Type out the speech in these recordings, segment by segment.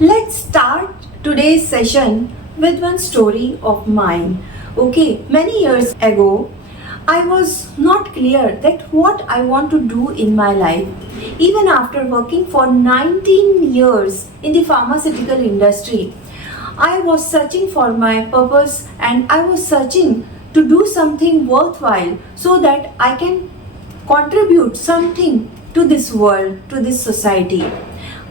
Let's start today's session with one story of mine. Okay, many years ago, I was not clear that what I want to do in my life. Even after working for 19 years in the pharmaceutical industry, I was searching for my purpose and I was searching to do something worthwhile so that I can contribute something to this world, to this society.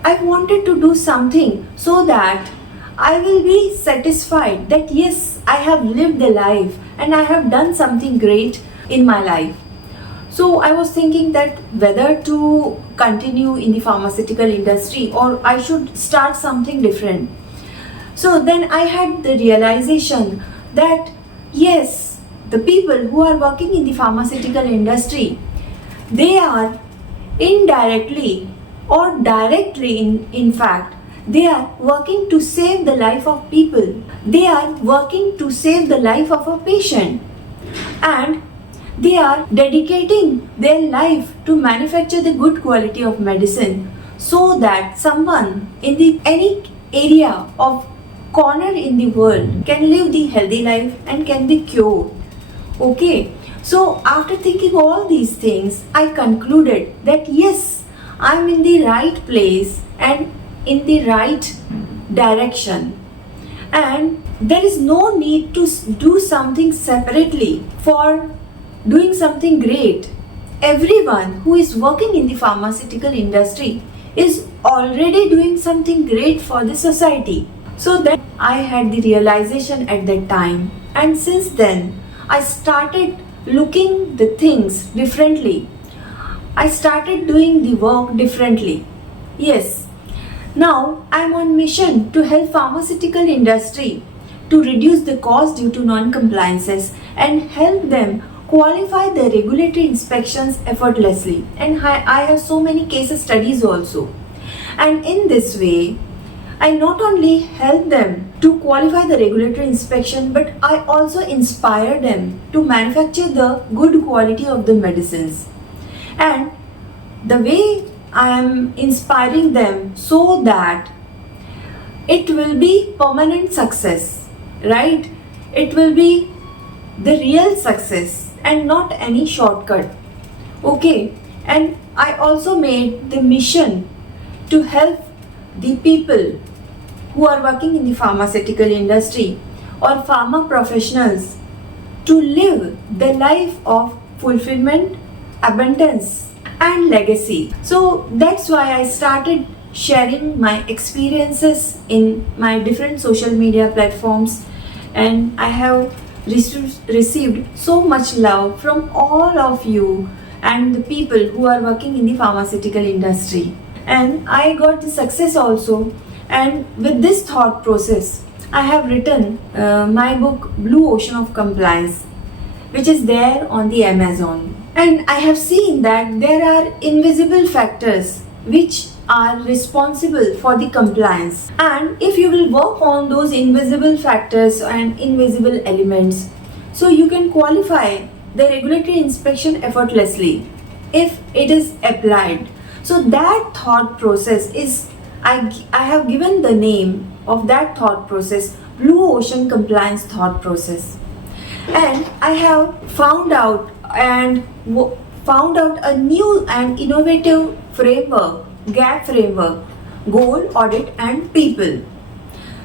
I wanted to do something so that I will be satisfied that yes, I have lived a life and I have done something great in my life. So I was thinking that whether to continue in the pharmaceutical industry or I should start something different. So then I had the realization that yes, the people who are working in the pharmaceutical industry, they are indirectly or directly in fact, they are working to save the life of people. They are working to save the life of a patient. And they are dedicating their life to manufacture the good quality of medicine so that someone in the any area of corner in the world can live the healthy life and can be cured. Okay, so after thinking all these things, I concluded that yes, I'm in the right place and in the right direction. And there is no need to do something separately for doing something great. Everyone who is working in the pharmaceutical industry is already doing something great for the society. So that I had the realization at that time, and since then I started looking the things differently. I started doing the work differently. Yes, now I am on mission to help pharmaceutical industry to reduce the cost due to non-compliances and help them qualify the regulatory inspections effortlessly. And I have so many case studies also. And in this way, I not only help them to qualify the regulatory inspection, but I also inspire them to manufacture the good quality of the medicines. And the way I am inspiring them so that it will be permanent success, right? It will be the real success and not any shortcut. Okay, and I also made the mission to help the people who are working in the pharmaceutical industry or pharma professionals to live the life of fulfillment, abundance, and legacy. So that's why I started sharing my experiences in my different social media platforms, and I have received so much love from all of you and the people who are working in the pharmaceutical industry. And I got the success also. And with this thought process, I have written my book Blue Ocean of Compliance, which is there on the Amazon. And I have seen that there are invisible factors which are responsible for the compliance. And if you will work on those invisible factors and invisible elements, so you can qualify the regulatory inspection effortlessly if it is applied. So that thought process is, I have given the name of that thought process Blue Ocean Compliance Thought Process. And I have found out a new and innovative framework, GAP framework, Goal, Audit and People.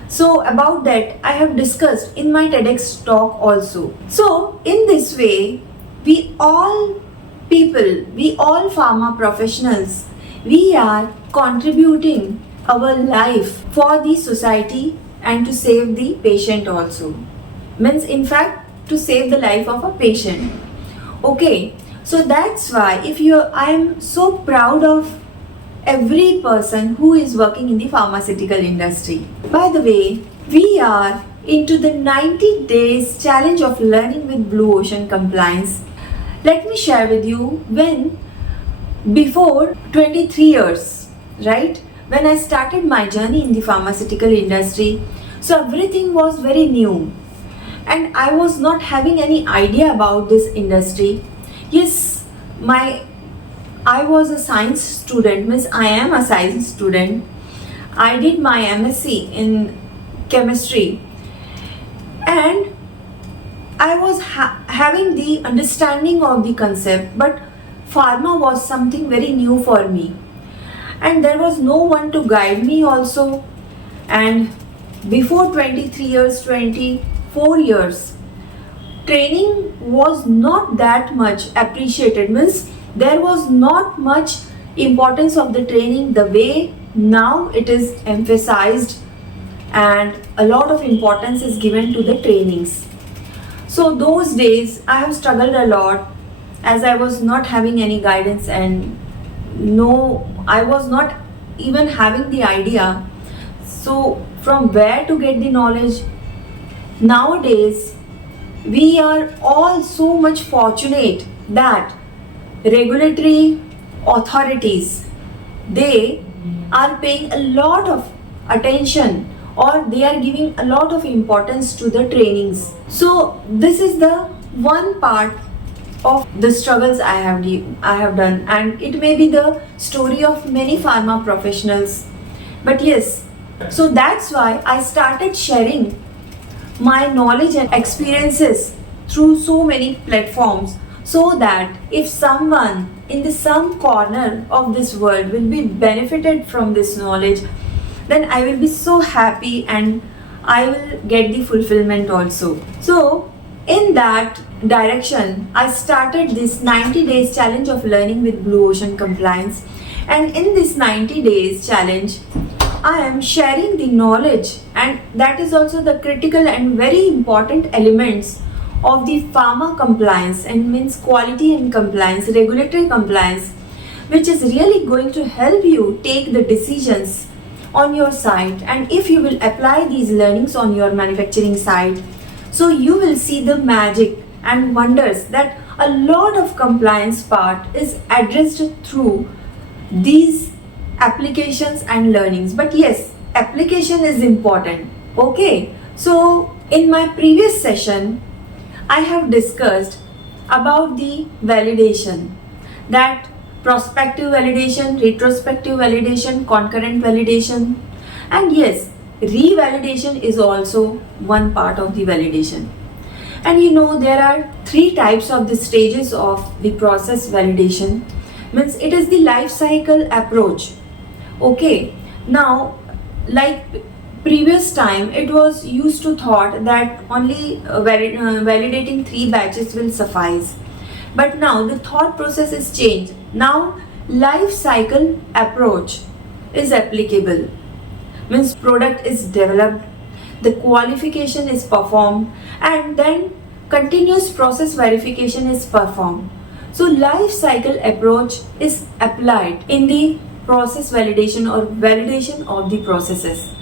So about that I have discussed in my TEDx talk also. So in this way, we all people, we all pharma professionals, we are contributing our life for the society and to save the patient also. Means in fact to save the life of a patient. Okay, so that's why I am so proud of every person who is working in the pharmaceutical industry. By the way, we are into the 90 days challenge of learning with Blue Ocean Compliance. Let me share with you when before 23 years, right? When I started my journey in the pharmaceutical industry, so everything was very new and I was not having any idea about this industry. Yes, I was a science student, means I am a science student. I did my MSc in chemistry, and I was having the understanding of the concept, but pharma was something very new for me, and there was no one to guide me also. And before 23 years, 24 years, training was not that much appreciated. Means there was not much importance of the training the way now it is emphasized, and a lot of importance is given to the trainings. So those days I have struggled a lot, as I was not having any guidance, and no, I was not even having the idea. So from where to get the knowledge? Nowadays we are all so much fortunate that regulatory authorities, they are paying a lot of attention, or they are giving a lot of importance to the trainings. So this is the one part of the struggles I have done, and it may be the story of many pharma professionals. But yes, so that's why I started sharing my knowledge and experiences through so many platforms, so that if someone in the some corner of this world will be benefited from this knowledge, then I will be so happy, and I will get the fulfillment also. So in that direction, I started this 90 days challenge of learning with Blue Ocean Compliance. And in this 90 days challenge, I am sharing the knowledge, and that is also the critical and very important elements of the pharma compliance, and means quality and compliance, regulatory compliance, which is really going to help you take the decisions on your side. And if you will apply these learnings on your manufacturing side, so you will see the magic and wonders that a lot of compliance part is addressed through these applications and learnings. But yes, application is important. Okay, so in my previous session I have discussed about the validation, that prospective validation, retrospective validation, concurrent validation, and yes, revalidation is also one part of the validation. And you know, there are three types of the stages of the process validation. Means it is the life cycle approach. Okay, now, like previous time, it was used to thought that only validating 3 batches will suffice. But now the thought process is changed. Now life cycle approach is applicable. Means product is developed, the qualification is performed, and then continuous process verification is performed. So life cycle approach is applied in the process validation or validation of the processes.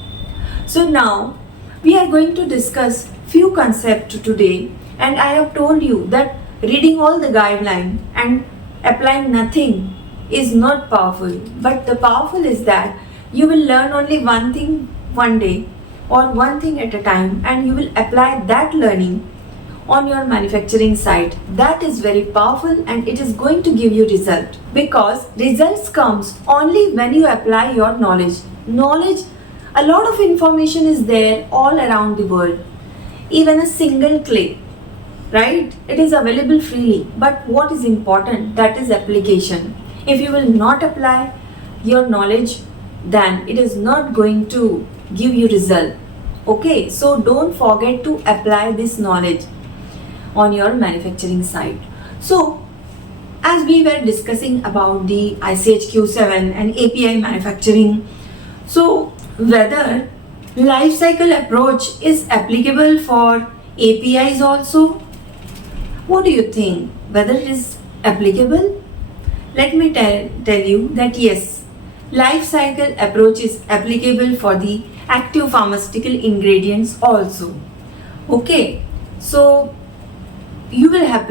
So now we are going to discuss few concepts today, and I have told you that reading all the guideline and applying nothing is not powerful, but the powerful is that you will learn only one thing one day or one thing at a time, and you will apply that learning on your manufacturing site. That is very powerful, and it is going to give you result, because results comes only when you apply your knowledge. A lot of information is there all around the world, even a single click, right? It is available freely. But what is important, that is application. If you will not apply your knowledge, then it is not going to give you result. Okay, so don't forget to apply this knowledge on your manufacturing site. So as we were discussing about the ICH Q7 and API manufacturing, so whether life cycle approach is applicable for APIs also? What do you think? Whether it is applicable? Let me tell you that yes, life cycle approach is applicable for the active pharmaceutical ingredients also. Okay, so you will have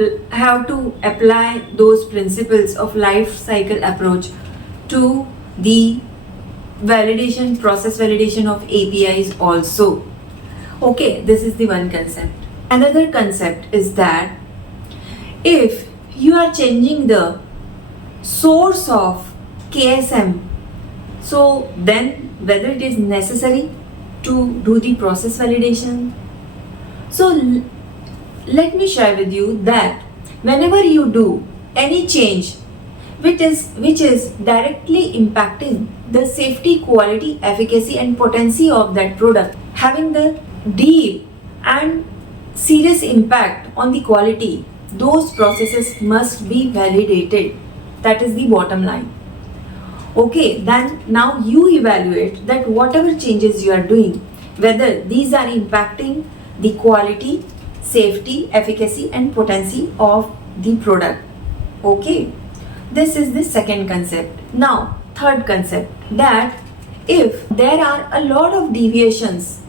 to apply those principles of life cycle approach to the validation, process validation of APIs also. Okay, this is the one concept. Another concept is that if you are changing the source of KSM, so then whether it is necessary to do the process validation. So let me share with you that whenever you do any change which is directly impacting the safety, quality, efficacy and potency of that product, having the deep and serious impact on the quality, those processes must be validated. That is the bottom line. Okay, then now you evaluate that whatever changes you are doing, whether these are impacting the quality, safety, efficacy and potency of the product. Okay, this is the second concept. Now third concept, that if there are a lot of deviations,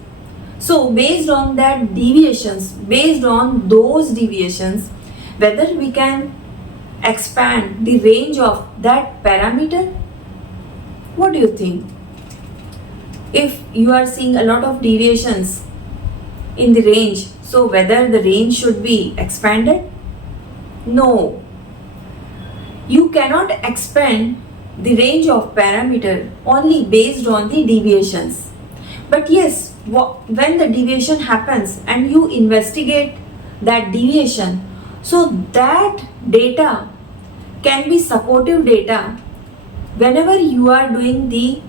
so based on those deviations, whether we can expand the range of that parameter. What do you think? If you are seeing a lot of deviations in the range, so whether the range should be expanded? No. You cannot expand the range of parameter only based on the deviations. But yes, when the deviation happens and you investigate that deviation, so that data can be supportive data whenever you are doing the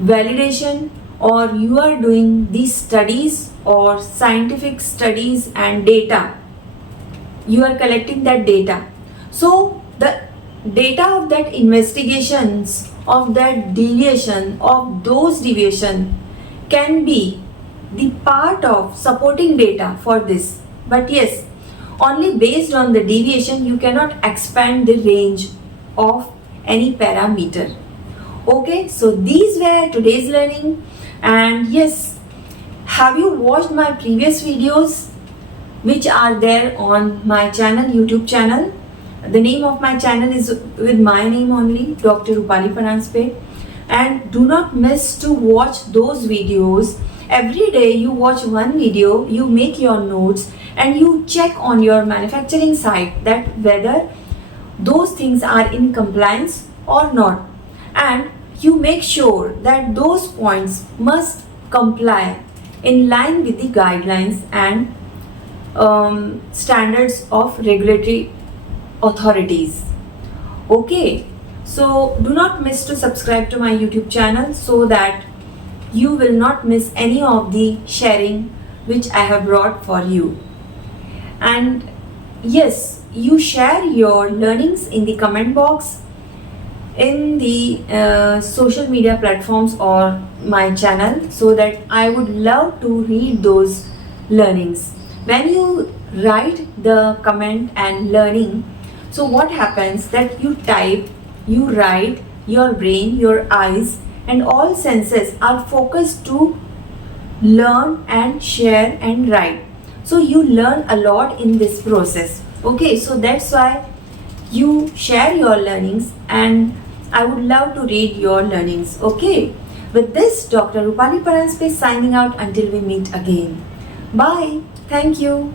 validation or you are doing these studies or scientific studies and data. You are collecting that data. So the data of that investigations of that deviation, of those deviation, can be the part of supporting data for this. But yes, only based on the deviation you cannot expand the range of any parameter. Okay, so these were today's learning. And yes, have you watched my previous videos which are there on my channel, YouTube channel? The name of my channel is with my name only, Dr. Rupali Paranspe. And do not miss to watch those videos. Every day you watch one video, you make your notes and you check on your manufacturing site that whether those things are in compliance or not. And you make sure that those points must comply in line with the guidelines and standards of regulatory authorities. Okay, so do not miss to subscribe to my YouTube channel so that you will not miss any of the sharing which I have brought for you. And yes, you share your learnings in the comment box in the social media platforms or my channel, so that I would love to read those learnings. When you write the comment and learning, so what happens that you type, you write, your brain, your eyes and all senses are focused to learn and share and write. So you learn a lot in this process. Okay, so that's why you share your learnings and I would love to read your learnings. Okay, with this, Dr. Rupali Paranspe signing out until we meet again. Bye. Thank you.